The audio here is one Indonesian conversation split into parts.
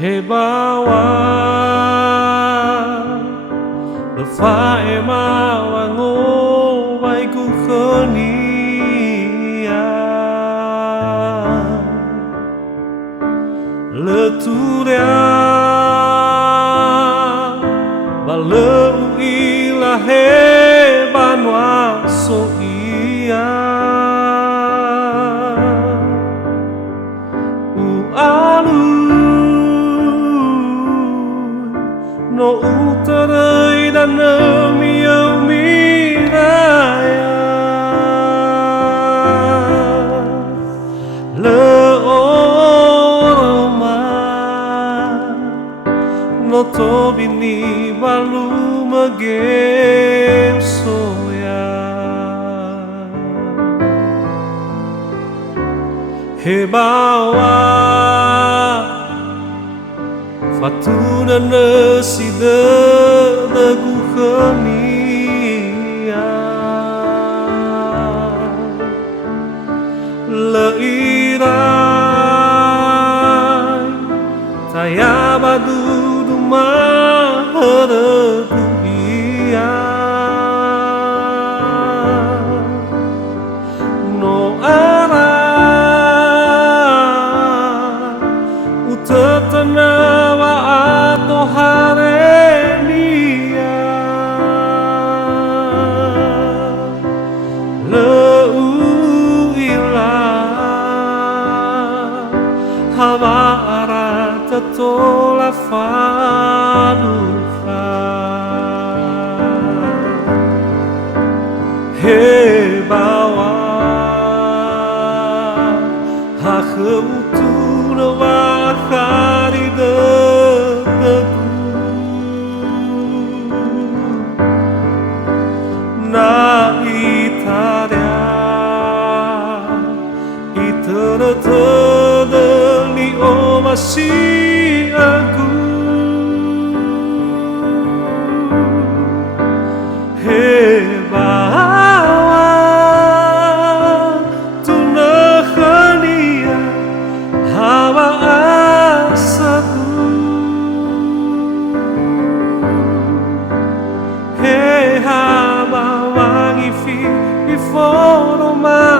Hebawa Lefae mawango Baiku khenia Leturia Baleu ilahe banwa so ia no utarai dan miau miraya le oroma no tobini balu magem soya hebawa Fatuna nasida dagu khania Leirai Tayabadu dumaharaku iya No ara Utatana harenia leu ila havara tatola falufa hebawa hakhutuna wa kharida na itaria iterata ni o masih aku hebawa tunakhania hawa asaku hehaba Before my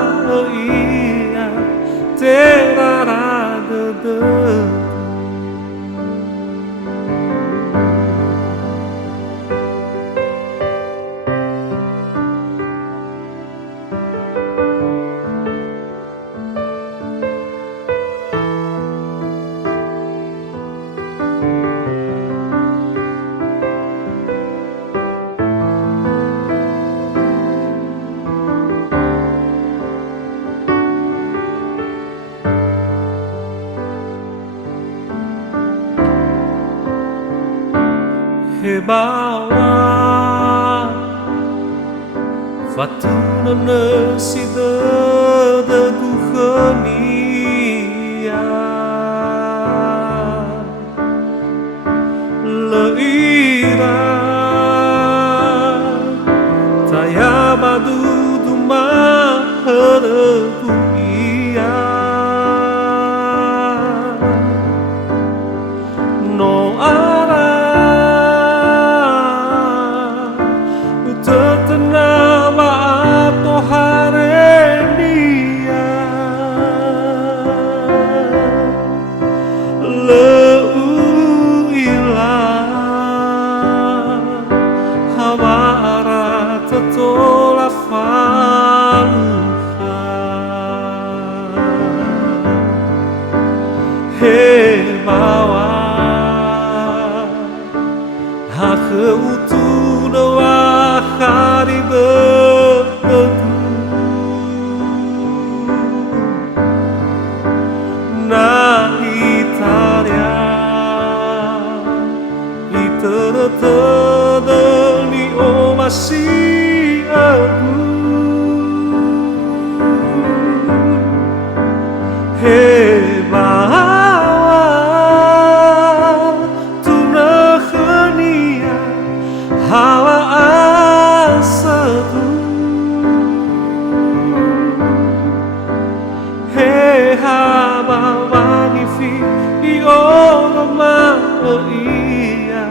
ear, Hebawa Fatuna nasida dagu khania Leira Tayabadu dumaharaku iya No Tola falufa hebawa hakeutuna wa haribeku na itaria iterata ni o masih aku hebawa tunakhania hawa asaku hehaba wangifi i oroma ia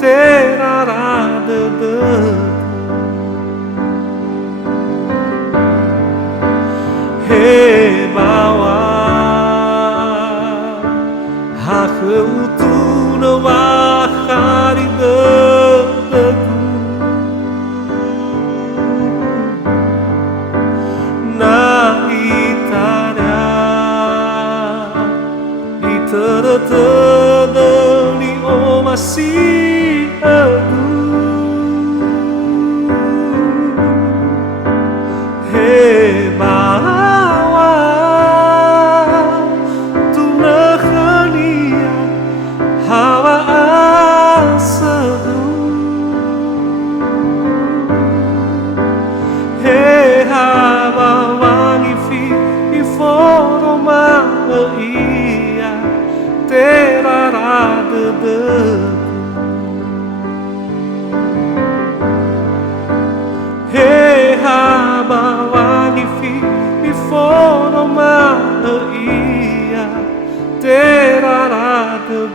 terara de he bawa ha utu no wa hari de na itaria iterada ni o masih aku he bawa tu nakhania hawa asadu he hawa wangi fi I forma ia terara de he haba wangi fi I forma ia terara de